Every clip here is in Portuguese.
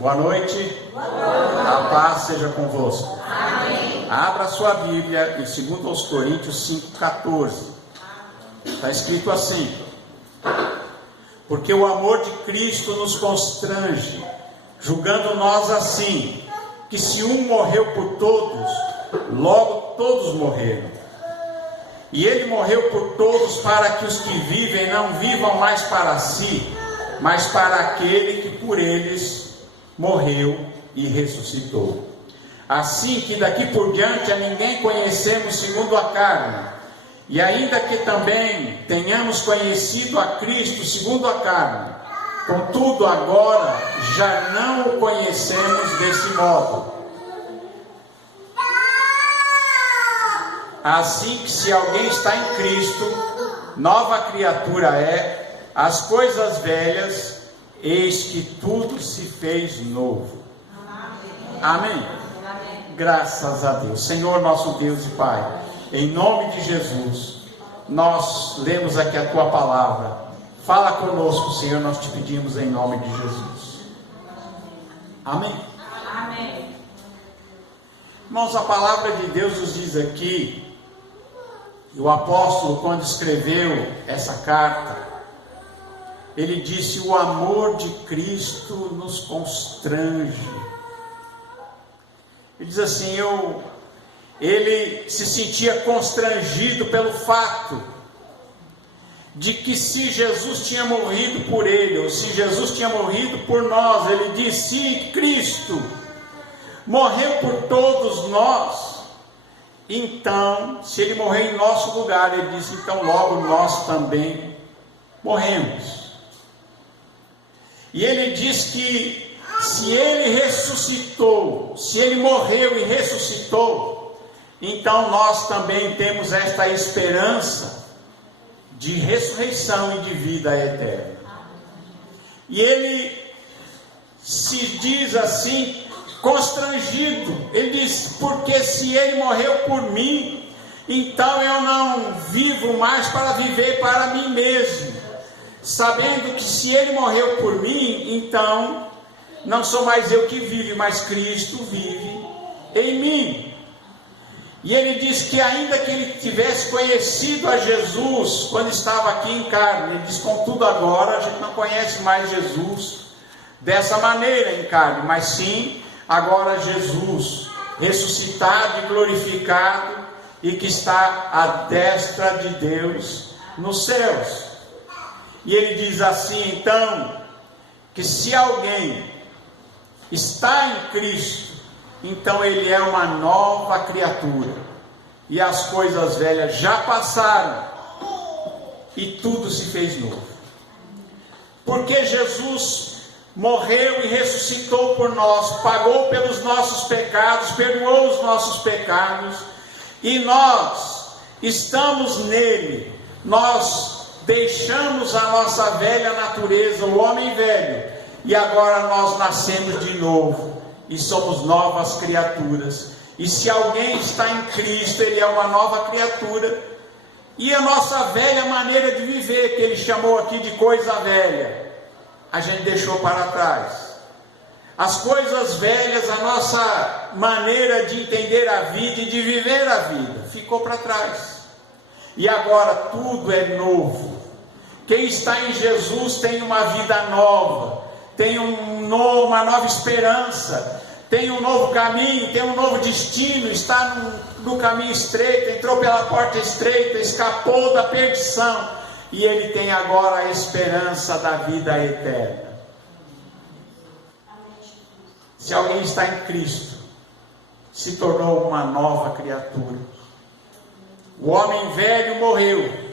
Boa noite. Boa noite. A paz seja convosco. Amém. Abra sua Bíblia em 2 Coríntios 5,14. Está escrito assim: porque o amor de Cristo nos constrange, julgando nós assim, que se um morreu por todos, logo todos morreram. E ele morreu por todos, para que os que vivem não vivam mais para si, mas para aquele que por eles morreu e ressuscitou. Assim que daqui por diante a ninguém conhecemos segundo a carne, e ainda que também tenhamos conhecido a Cristo segundo a carne, contudo agora já não o conhecemos desse modo. Assim que se alguém está em Cristo, nova criatura é, as coisas velhas, eis que tudo se fez novo. Amém. Amém. Graças a Deus. Senhor nosso Deus e Pai, em nome de Jesus, nós lemos aqui a Tua palavra. Fala conosco, Senhor, nós te pedimos em nome de Jesus. Amém. Amém. Irmãos, a palavra de Deus nos diz aqui, e o apóstolo, quando escreveu essa carta, ele disse: o amor de Cristo nos constrange. Ele diz assim, ele se sentia constrangido pelo fato de que se Jesus tinha morrido por ele, ou se Jesus tinha morrido por nós, ele disse: se Cristo morreu por todos nós, então, se ele morreu em nosso lugar, ele disse, então logo nós também morremos. E ele diz que se ele ressuscitou, se ele morreu e ressuscitou, então nós também temos esta esperança de ressurreição e de vida eterna. E ele se diz assim, constrangido, ele diz, porque se ele morreu por mim, então eu não vivo mais para viver para mim mesmo, sabendo que se ele morreu por mim, então não sou mais eu que vive, mas Cristo vive em mim. E ele diz que ainda que ele tivesse conhecido a Jesus quando estava aqui em carne, ele diz, contudo agora a gente não conhece mais Jesus dessa maneira em carne, mas sim agora Jesus ressuscitado e glorificado, e que está à destra de Deus nos céus. E ele diz assim, então, que se alguém está em Cristo, então ele é uma nova criatura, e as coisas velhas já passaram, e tudo se fez novo. Porque Jesus morreu e ressuscitou por nós, pagou pelos nossos pecados, perdoou os nossos pecados, e nós estamos nele, nós deixamos a nossa velha natureza, o homem velho, e agora nós nascemos de novo, e somos novas criaturas. E se alguém está em Cristo, ele é uma nova criatura, e a nossa velha maneira de viver, que ele chamou aqui de coisa velha, a gente deixou para trás. As coisas velhas, a nossa maneira de entender a vida e de viver a vida, ficou para trás. E agora tudo é novo. Quem está em Jesus tem uma vida nova, tem uma nova esperança, tem um novo caminho, tem um novo destino, está no caminho estreito, entrou pela porta estreita, escapou da perdição, e ele tem agora a esperança da vida eterna. Se alguém está em Cristo, se tornou uma nova criatura. O homem velho morreu,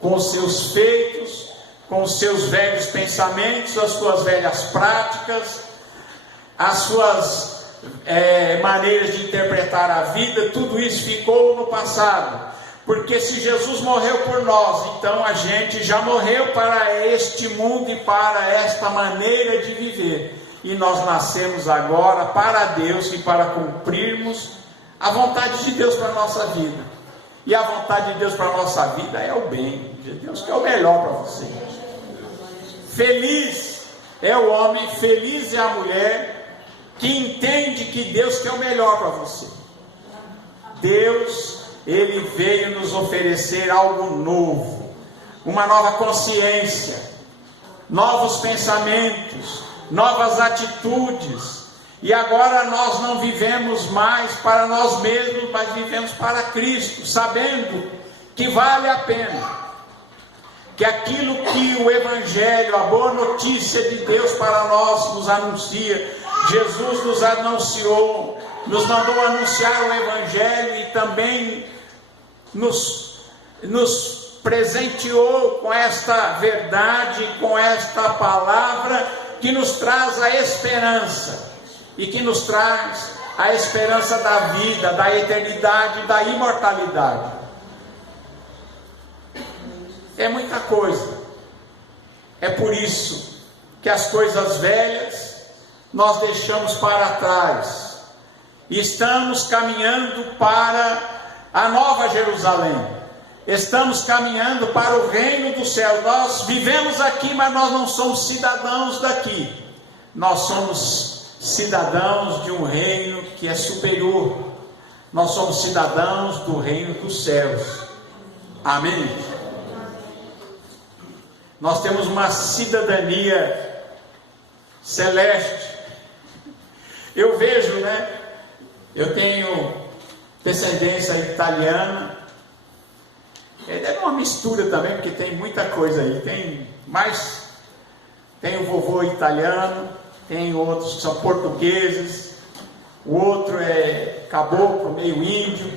com os seus feitos, com os seus velhos pensamentos, as suas velhas práticas, as suas maneiras de interpretar a vida, tudo isso ficou no passado. Porque se Jesus morreu por nós, então a gente já morreu para este mundo e para esta maneira de viver. E nós nascemos agora para Deus e para cumprirmos a vontade de Deus para a nossa vida. E a vontade de Deus para a nossa vida é o bem de Deus, que é o melhor para você. Feliz é o homem, feliz é a mulher que entende que Deus quer o melhor para você. Deus, Ele veio nos oferecer algo novo, uma nova consciência, novos pensamentos, novas atitudes. E agora nós não vivemos mais para nós mesmos, mas vivemos para Cristo, sabendo que vale a pena, que aquilo que o Evangelho, a boa notícia de Deus para nós nos anuncia, Jesus nos anunciou, nos mandou anunciar o Evangelho e também nos presenteou com esta verdade, com esta palavra que nos traz a esperança e que nos traz a esperança da vida, da eternidade, da imortalidade. É muita coisa. É por isso que as coisas velhas nós deixamos para trás e estamos caminhando para a nova Jerusalém. Estamos caminhando para o reino do céu. Nós vivemos aqui, mas nós não somos cidadãos daqui. Nós somos cidadãos de um reino que é superior. Nós somos cidadãos do reino dos céus. Amém? Nós temos uma cidadania celeste. Eu vejo, eu tenho descendência italiana. É uma mistura também, porque tem muita coisa aí. Tem o vovô italiano, tem outros que são portugueses, o outro é caboclo, meio índio.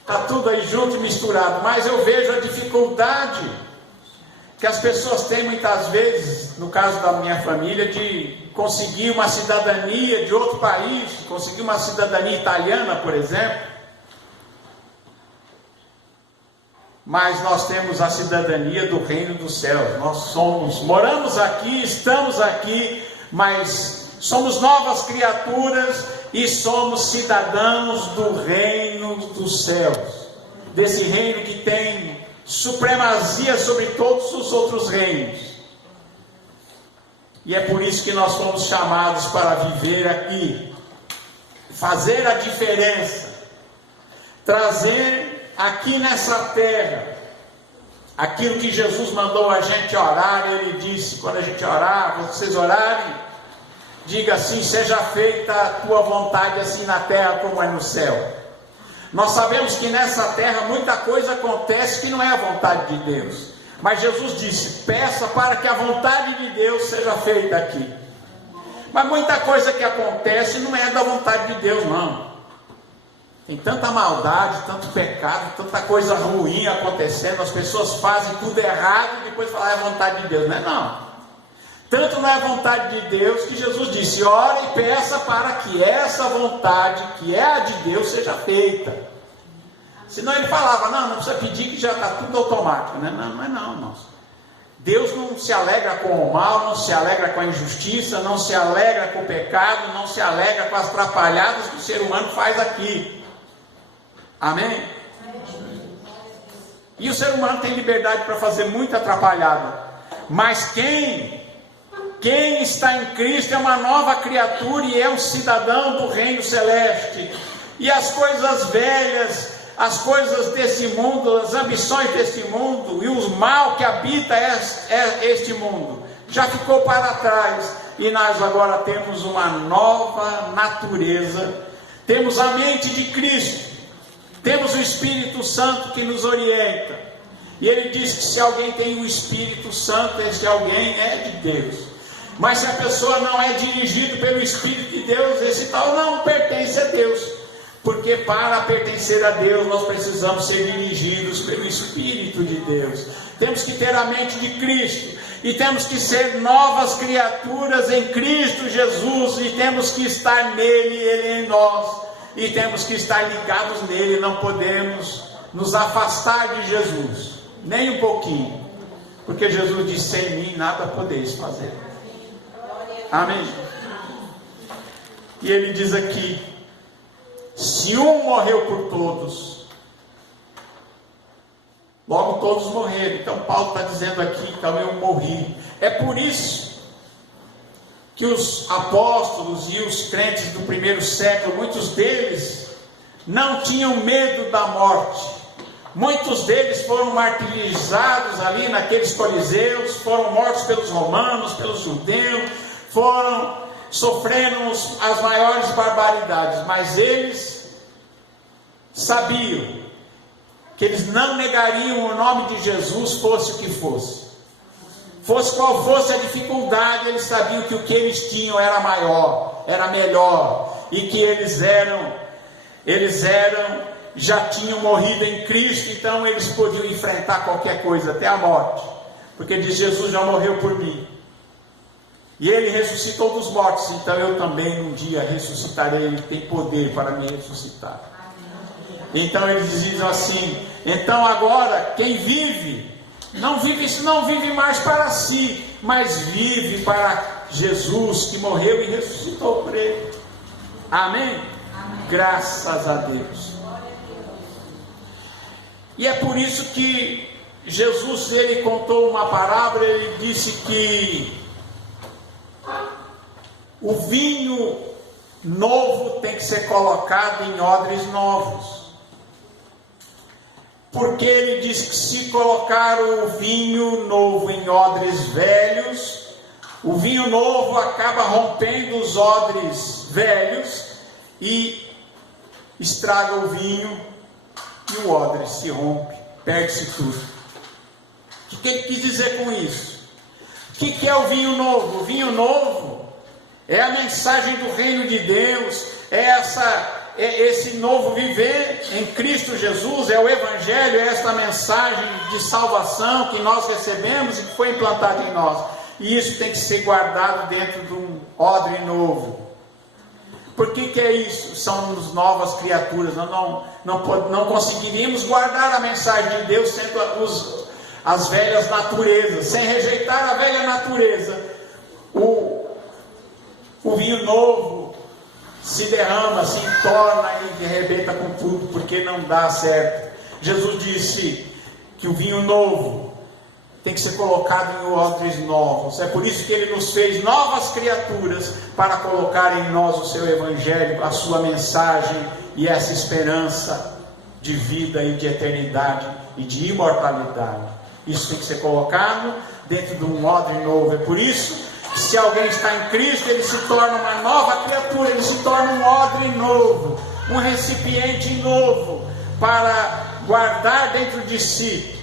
Está tudo aí junto e misturado. Mas eu vejo a dificuldade que as pessoas têm muitas vezes, no caso da minha família, de conseguir uma cidadania de outro país, conseguir uma cidadania italiana, por exemplo. Mas nós temos a cidadania do reino dos céus. Nós moramos aqui, estamos aqui, mas somos novas criaturas e somos cidadãos do reino dos céus, desse reino que tem supremacia sobre todos os outros reinos. E é por isso que nós fomos chamados para viver aqui, fazer a diferença, trazer aqui nessa terra aquilo que Jesus mandou a gente orar. Ele disse, quando a gente orar, quando vocês orarem, diga assim: seja feita a tua vontade, assim na terra como é no céu. Nós sabemos que nessa terra muita coisa acontece que não é a vontade de Deus, mas Jesus disse: peça para que a vontade de Deus seja feita aqui. Mas muita coisa que acontece não é da vontade de Deus, não. Tem tanta maldade, tanto pecado, tanta coisa ruim acontecendo, as pessoas fazem tudo errado e depois falam: é a vontade de Deus. Não é não. Tanto não é a vontade de Deus que Jesus disse: ore e peça para que essa vontade, que é a de Deus, seja feita. Senão ele falava: não precisa pedir, que já está tudo automático. Não é não, irmãos. Deus não se alegra com o mal, não se alegra com a injustiça, não se alegra com o pecado, não se alegra com as atrapalhadas que o ser humano faz aqui. Amém? E o ser humano tem liberdade para fazer muita atrapalhada. Mas quem está em Cristo é uma nova criatura e é um cidadão do reino celeste. E as coisas velhas, as coisas desse mundo, as ambições desse mundo e o mal que habita este mundo, já ficou para trás. E nós agora temos uma nova natureza. Temos a mente de Cristo. Temos o Espírito Santo que nos orienta. E ele diz que se alguém tem o Espírito Santo, esse alguém é de Deus. Mas se a pessoa não é dirigida pelo Espírito de Deus, esse tal não pertence a Deus. Porque para pertencer a Deus, nós precisamos ser dirigidos pelo Espírito de Deus. Temos que ter a mente de Cristo. E temos que ser novas criaturas em Cristo Jesus. E temos que estar nele, ele em nós. E temos que estar ligados nele. Não podemos nos afastar de Jesus, nem um pouquinho. Porque Jesus disse: sem mim nada podeis fazer. Amém? E ele diz aqui: se um morreu por todos, logo todos morreram. Então Paulo está dizendo aqui: então eu morri. É por isso que os apóstolos e os crentes do primeiro século, muitos deles não tinham medo da morte. Muitos deles foram martirizados ali naqueles coliseus, foram mortos pelos romanos, pelos judeus, foram sofrendo as maiores barbaridades, mas eles sabiam que eles não negariam o nome de Jesus, fosse o que fosse. Fosse qual fosse a dificuldade, eles sabiam que o que eles tinham era maior, era melhor, e que eles já tinham morrido em Cristo, então eles podiam enfrentar qualquer coisa, até a morte, porque diz: Jesus já morreu por mim, e Ele ressuscitou dos mortos, então eu também um dia ressuscitarei. Ele tem poder para me ressuscitar. Então eles dizem assim: então agora quem vive, não vive mais para si, mas vive para Jesus, que morreu e ressuscitou por ele. Amém? Amém. Graças a Deus. E é por isso que Jesus, ele contou uma parábola. Ele disse que o vinho novo tem que ser colocado em odres novos. Porque ele diz que se colocar o vinho novo em odres velhos, o vinho novo acaba rompendo os odres velhos e estraga o vinho, e o odre se rompe, perde-se tudo. O que ele quis dizer com isso? O que é o vinho novo? O vinho novo é a mensagem do reino de Deus, é esse novo viver em Cristo Jesus, é o Evangelho, é esta mensagem de salvação que nós recebemos e que foi implantada em nós. E isso tem que ser guardado dentro de um odre novo. Por que é isso? Somos novas criaturas. Nós não conseguiríamos guardar a mensagem de Deus sendo as velhas naturezas, sem rejeitar a velha natureza. O vinho novo se derrama, se entorna e arrebenta com tudo, porque não dá certo. Jesus disse que o vinho novo tem que ser colocado em odres novos. É por isso que Ele nos fez novas criaturas, para colocar em nós o seu Evangelho, a sua mensagem e essa esperança de vida e de eternidade e de imortalidade. Isso tem que ser colocado dentro de um odre novo. É por isso que, se alguém está em Cristo, ele se torna uma nova criatura, ele se torna um odre novo, um recipiente novo, para guardar dentro de si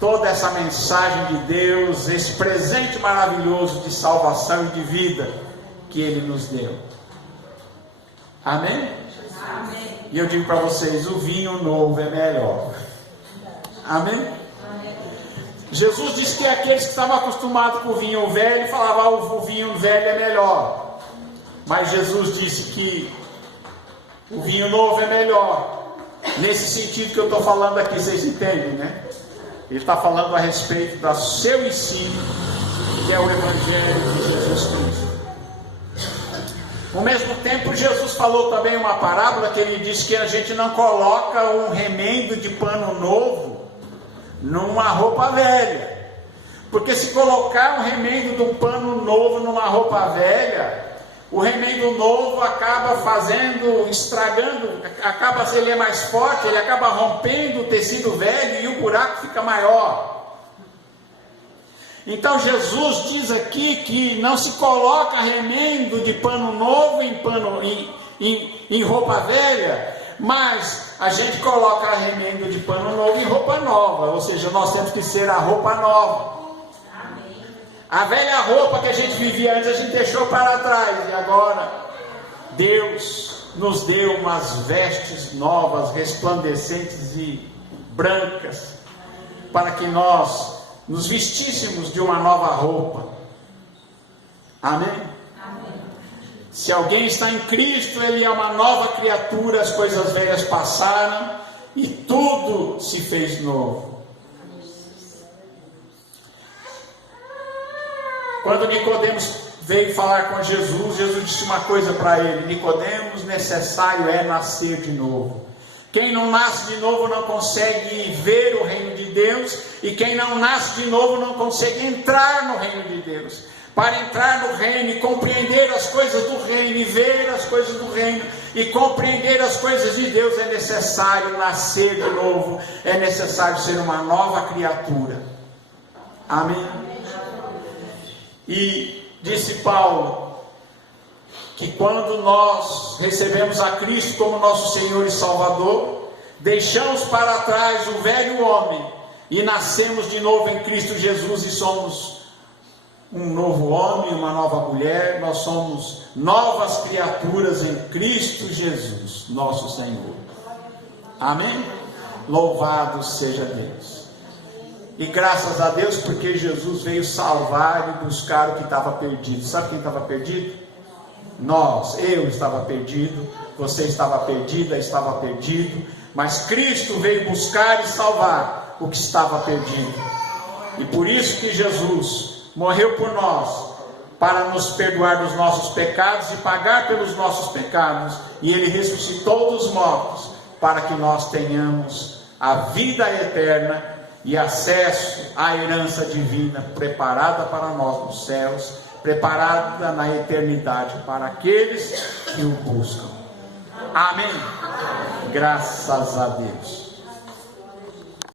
toda essa mensagem de Deus, esse presente maravilhoso de salvação e de vida que Ele nos deu. Amém? Amém. E eu digo para vocês, o vinho novo é melhor. Amém? Amém. Jesus disse que aqueles que estavam acostumados com o vinho velho falavam: o vinho velho é melhor. Mas Jesus disse que o vinho novo é melhor. Nesse sentido que eu estou falando aqui, vocês entendem, né? Ele está falando a respeito do seu ensino, que é o Evangelho de Jesus Cristo. Ao mesmo tempo, Jesus falou também uma parábola, que ele disse que a gente não coloca um remendo de pano novo numa roupa velha. Porque se colocar um remendo de um pano novo numa roupa velha, o remendo novo acaba estragando, se ele é mais forte, ele acaba rompendo o tecido velho e o buraco fica maior. Então Jesus diz aqui que não se coloca remendo de pano novo em roupa velha, mas a gente coloca remendo de pano novo em roupa nova, ou seja, nós temos que ser a roupa nova. A velha roupa que a gente vivia antes, a gente deixou para trás, e agora Deus nos deu umas vestes novas, resplandecentes e brancas, para que nós nos vestíssemos de uma nova roupa. Amém? Amém. Se alguém está em Cristo, ele é uma nova criatura, as coisas velhas passaram e tudo se fez novo. Quando Nicodemos veio falar com Jesus, Jesus disse uma coisa para ele: Nicodemos, necessário é nascer de novo. Quem não nasce de novo não consegue ver o reino de Deus, e quem não nasce de novo não consegue entrar no reino de Deus. Para entrar no reino e compreender coisas do reino e compreender as coisas de Deus, é necessário nascer de novo, é necessário ser uma nova criatura. Amém? E disse Paulo que quando nós recebemos a Cristo como nosso Senhor e Salvador, deixamos para trás o velho homem e nascemos de novo em Cristo Jesus e somos um novo homem, uma nova mulher. Nós somos novas criaturas em Cristo Jesus, nosso Senhor. Amém? Louvado seja Deus. E graças a Deus, porque Jesus veio salvar e buscar o que estava perdido. Sabe quem estava perdido? Nós. Eu estava perdido, você estava perdida, estava perdido, mas Cristo veio buscar e salvar o que estava perdido. E por isso que Jesus morreu por nós, para nos perdoar dos nossos pecados e pagar pelos nossos pecados, e Ele ressuscitou dos mortos, para que nós tenhamos a vida eterna e acesso à herança divina, preparada para nós nos céus, preparada na eternidade, para aqueles que o buscam. Amém? Graças a Deus.